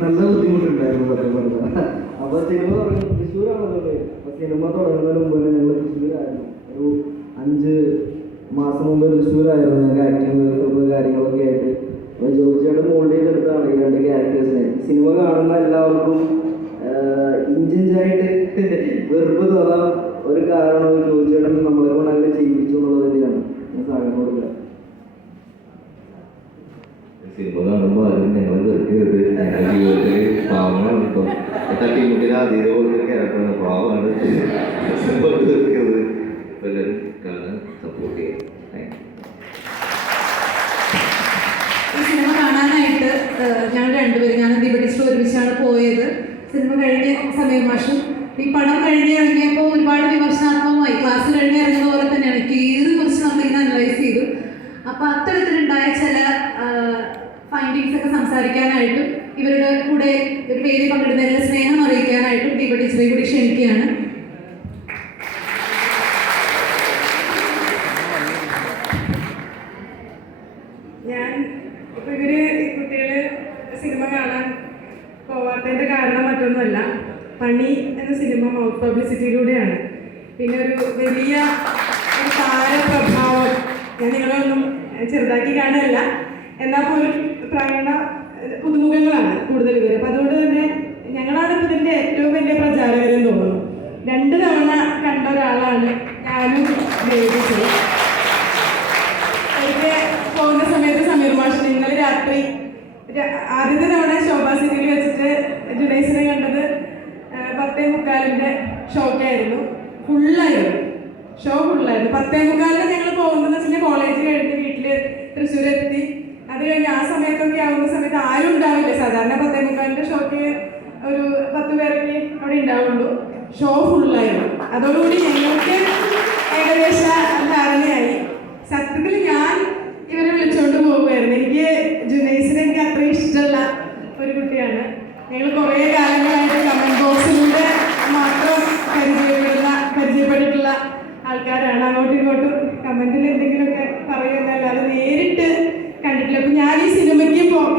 നല്ല ബുദ്ധിമുട്ടുണ്ടായിരുന്നു സത്യം പറഞ്ഞാൽ അപ്പൊ സിനിമ തുടങ്ങുന്നത് തൃശ്ശൂരാണല്ലോ അപ്പൊ സിനിമ തുടങ്ങുന്നതിന് മുമ്പ് തന്നെ ഞങ്ങൾ തൃശ്ശൂരായിരുന്നു. ഒരു അഞ്ച് മാസം മുമ്പ് തൃശ്ശൂരായിരുന്നു ഞങ്ങൾ ആക്ടിങ് കാര്യങ്ങളൊക്കെ ആയിട്ട്. ജോജിയുടെ മോൾഡ് ചെയ്തെടുത്താണ് ഈ രണ്ട് ക്യാരക്ടേഴ്സിനെ സിനിമ കാണുന്ന എല്ലാവർക്കും ഇഞ്ചിഞ്ചായിട്ട് വെറുപ്പ് തോന്നാൻ ഒരു കാരണം ജോജിയുടെ നമ്മളെ കൊണ്ട് അങ്ങനെ ചെയ്യിപ്പിച്ചു എന്നുള്ളത് തന്നെയാണ് ഞാൻ സാധനം കൊടുക്കുക സിനിമ കാണുമ്പോൾ ആരും ഞങ്ങൾ വെറുക്കരുത് ഞങ്ങളുടെ ജീവിതത്തിൽ പാവങ്ങളാണ് ഇപ്പം തട്ടിമുട്ടിന് അതീത പോലത്തെ ക്യാരക്ടറാണ് പാവമാണ് വെറുക്കരുത്. ഇപ്പം എല്ലാവരും കാണാൻ സപ്പോർട്ട് സിനിമ കാണാനായിട്ട് ഞങ്ങൾ രണ്ടുപേരും ഞാൻ ദീപടിസ്റ്റ് ഒരുമിച്ചാണ് പോയത്. സിനിമ കഴിഞ്ഞ സമയം ഈ പടം കഴിഞ്ഞ് ഇറങ്ങിയപ്പോൾ ഒരുപാട് വിമർശനാത്മകമായി. ക്ലാസ് കഴിഞ്ഞ് പോലെ തന്നെയാണ്. കീറി കുറിച്ച് നമ്മളിങ്ങനെ അനലൈസ് ചെയ്തു. അപ്പോൾ അത്തരത്തിലുണ്ടായ ചില ഫൈൻഡിങ്സ് ഒക്കെ സംസാരിക്കാനായിട്ടും ഇവരുടെ കൂടെ ഒരു വേദി പങ്കിടുന്നതിൽ സ്നേഹം അറിയിക്കാനായിട്ടും ദീപ ടീച്ചറെ കൂടി ക്ഷണിക്കുകയാണ്. ഞാൻ സിനിമ കാരണം പണി എന്ന സിനിമ മൗത്ത് പബ്ലിസിറ്റിയിലൂടെയാണ് പിന്നെ ഒരു വലിയ താരപ്രഭാവം ഞാൻ നിങ്ങളൊന്നും ചെറുതാക്കി കാണുകയല്ല. എന്നാൽ പോലും പ്രായണ പുതുമുഖങ്ങളാണ് കൂടുതൽ പേര് അപ്പം അതുകൊണ്ട് തന്നെ ഞങ്ങളാണ് ഇപ്പം ഇതിന്റെ ഏറ്റവും വലിയ പ്രചാരകരെന്ന് തോന്നുന്നു. രണ്ട് തവണ കണ്ട ഒരാളാണ് ഞാനും ദേവിച്ചത് എനിക്ക് പോകുന്ന സമയത്ത് സമീർ മാഷൻ ഇന്നലെ രാത്രി ആദ്യത്തെ തവണ ശോഭാ സിറ്റിയിൽ വെച്ചിട്ട് ജുനൈസിനെ കണ്ടത് പത്തേ മുക്കാലിന്റെ ഷോക്കായിരുന്നു ഫുള്ളായിരുന്നു. ഷോ ഫുള്ളായിരുന്നു. പത്തേ മുക്കാലിന് ഞങ്ങൾ പോകുന്നതെന്ന് വെച്ചിട്ടുണ്ടെങ്കിൽ കോളേജ് കഴിഞ്ഞ് വീട്ടിൽ തൃശ്ശൂർ എത്തി അത് കഴിഞ്ഞ് ആ സമയത്തൊക്കെ ആവുന്ന സമയത്ത് ആരും ഉണ്ടാവില്ല. സാധാരണ പത്തേ മുക്കാലിന്റെ ഷോക്ക് ഒരു പത്ത് പേരൊക്കെ അവിടെ ഉണ്ടാവുള്ളൂ. ഷോ ഫുള്ളായിരുന്നു അതോടുകൂടി ഞങ്ങൾക്ക് ഏകദേശ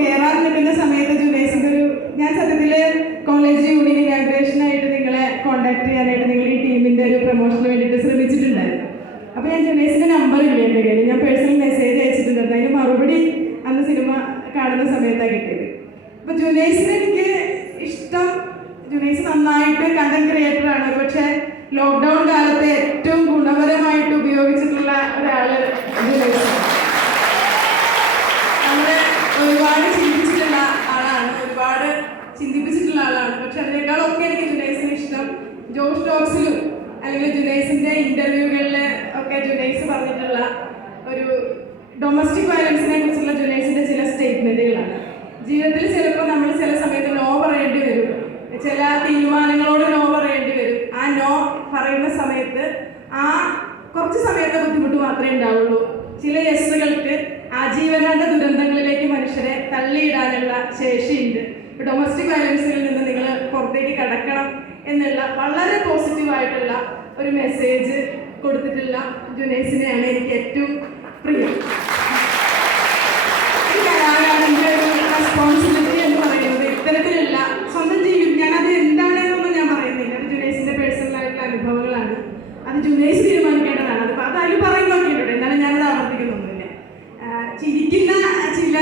കയറാൻ നിൽക്കുന്ന സമയത്ത് ജുനൈസിന്റെ ഒരു ഞാൻ സത്യത്തിൽ കോളേജ് യൂണിയൻ ഇനാഗ്രേഷനായിട്ട് നിങ്ങളെ കോണ്ടാക്ട് ചെയ്യാനായിട്ട് നിങ്ങൾ ഈ ടീമിന്റെ ഒരു പ്രൊമോഷന് വേണ്ടിയിട്ട് ശ്രമിച്ചിട്ടുണ്ടായിരുന്നു. അപ്പോൾ ഞാൻ ജുനൈസിന്റെ നമ്പർ ഇല്ല കയ്യിൽ ഞാൻ പേഴ്സണൽ മെസ്സേജ് അയച്ചിട്ടുണ്ടായിരുന്നു അതിന് മറുപടി അന്ന് സിനിമ കാണുന്ന സമയത്താണ് കിട്ടിയത്. അപ്പോൾ ജുനൈസിന് എനിക്ക് ഇഷ്ടം ജുനൈസ് നന്നായിട്ട് കണ്ടന്റ് ക്രിയേറ്റർ ആണ്. പക്ഷെ ലോക്ക്ഡൗൺ കാലത്ത് ഏറ്റവും ഗുണപരമായിട്ട് ഉപയോഗിച്ചിട്ടുള്ള ഒരാൾ ജുനൈസ് നമ്മളെ ഒരുപാട് ചിന്തിച്ചിട്ടുള്ള ആളാണ് ഒരുപാട് ചിന്തിപ്പിച്ചിട്ടുള്ള ആളാണ് പക്ഷെ അതിനേക്കാളൊക്കെ എനിക്ക് ജുനൈസിന് ഇഷ്ടം ജോഷ് ടോക്സിലും അല്ലെങ്കിൽ ജുനൈസിന്റെ ഇന്റർവ്യൂകളിൽ ഒക്കെ ജുനൈസ് പറഞ്ഞിട്ടുള്ള ഒരു ഡൊമസ്റ്റിക് വയലൻസിനെ കുറിച്ചുള്ള ജുനൈസിന്റെ ചില സ്റ്റേറ്റ്മെന്റുകളാണ് ജീവിതത്തിൽ ചിലപ്പോൾ നമ്മൾ ചില സമയത്ത് നോ പറയേണ്ടി വരും. ചില തീരുമാനങ്ങളോട് നോ പറയേണ്ടി വരും. ആ നോ പറയുന്ന സമയത്ത് ആ കുറച്ച് സമയത്തെ ബുദ്ധിമുട്ട് മാത്രമേ ഉണ്ടാവുള്ളൂ. ചില യെസ്സുകൾക്ക് ആജീവനാന്ത ദുരന്തങ്ങളിലേക്ക് മനുഷ്യരെ തള്ളിയിടാനുള്ള ശേഷിയുണ്ട്. ഡൊമസ്റ്റിക് വയലൻസിൽ നിന്ന് നിങ്ങൾ പുറത്തേക്ക് കടക്കണം എന്നുള്ള വളരെ പോസിറ്റീവായിട്ടുള്ള ഒരു മെസ്സേജ് കൊടുത്തിട്ടുള്ള ജുനൈസിനെയാണ് എനിക്ക് ഏറ്റവും പ്രിയം. റെസ്പോൺസിബിലിറ്റി എന്ന് പറയുന്നത്. എന്താണെന്നൊന്നും ഞാൻ പറയുന്നില്ല. അത് അനുഭവങ്ങളാണ്. അത് ചിരിക്കുന്ന ചില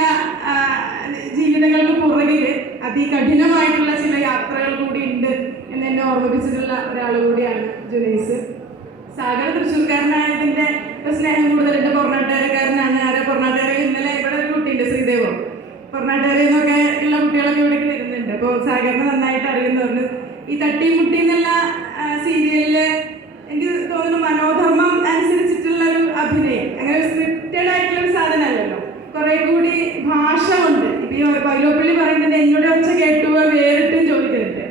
ജീവിതങ്ങൾക്ക് പുറകിൽ അതികഠിനമായിട്ടുള്ള ചില യാത്രകൾ കൂടി ഉണ്ട്. ഓർമ്മിപ്പിച്ചിട്ടുള്ള ഒരാൾ കൂടിയാണ് ജുനൈസ്. സാഗർ തൃശ്ശൂർക്കാരനായതിന്റെ സ്നേഹം കൂടുതലുണ്ട് പൊറനാട്ടുകാരക്കാരനാണ്. ആരാ? പൊറോട്ടാരെ ഇന്നലെ ഇവിടെ ഒരു കുട്ടിയുണ്ട് ശ്രീദേവോ. പൊറനാട്ടുകാരിൽ നിന്നൊക്കെ ഉള്ള കുട്ടികളൊക്കെ ഇവിടേക്ക് വരുന്നുണ്ട്. അപ്പോൾ സാഗറിനെ നന്നായിട്ട് അറിയുന്നവർക്ക് ഈ തട്ടി മുട്ടി എന്നുള്ള സീരിയലിൽ എനിക്ക് തോന്നുന്നു മനോധർമ്മം അനുസരിച്ചിട്ടുള്ള ഒരു അഭിനയം. അങ്ങനെ ഒരു സ്ക്രിപ്റ്റഡ് ആയിട്ടുള്ള ഒരു സാധനമല്ലല്ലോ. കുറെ കൂടി ഭാഷ ഉണ്ട്. ഇപ്പൊ പൈലോപ്പള്ളി പറയുന്നത് എന്നോട് ഒച്ച കേട്ടുക വേറിട്ടും ചോദിക്കുന്നുണ്ട്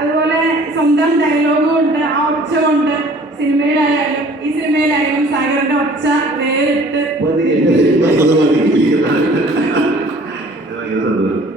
അതുപോലെ സ്വന്തം ഡയലോഗും ഉണ്ട് ആ ഒച്ച കൊണ്ട് സിനിമയിലായാലും ഈ സിനിമയിലായാലും സാഗറിന്റെ ഒച്ച വേറിട്ട്